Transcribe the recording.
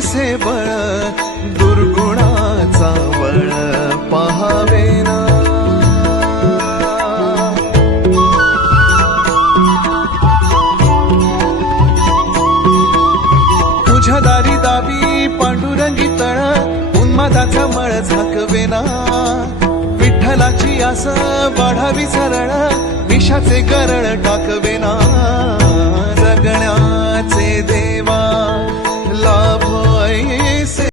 कैसे बळ दुर्गुणाचा बळ पहावेना तुझ्या दारी दावी पांडुरंगी तळ उन्मादाचा मळ झाकवेना विठ्ठलाची आस वाढावी सरळ विषाचे गरळ टाकवेना